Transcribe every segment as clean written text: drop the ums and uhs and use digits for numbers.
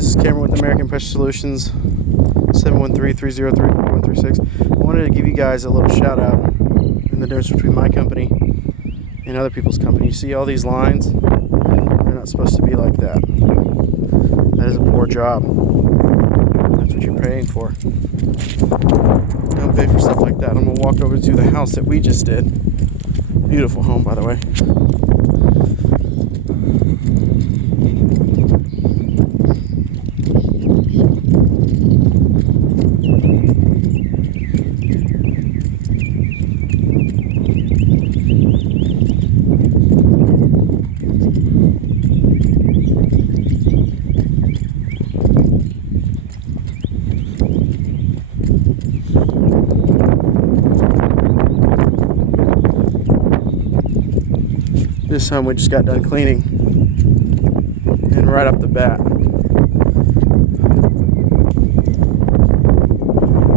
This is Cameron with American Pressure Solutions, 713-303-4136. I wanted to give you guys a little shout out in the difference between my company and other people's company. You see all these lines? They're not supposed to be like that. That is a poor job. That's what you're paying for. Don't pay for stuff like that. I'm going to walk over to the house that we just did. Beautiful home, by the way. This home we just got done cleaning, and right off the bat,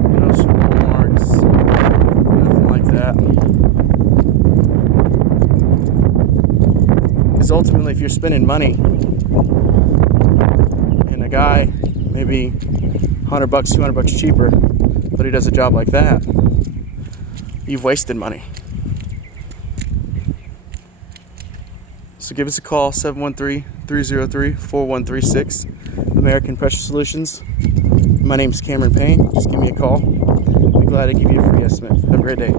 no swirl marks, nothing like that. Because ultimately, if you're spending money, and a guy maybe $100, $200 cheaper, but he does a job like that, you've wasted money. So give us a call, 713-303-4136, American Pressure Solutions. My name's Cameron Payne. Just give me a call. I'll be glad to give you a free estimate. Have a great day.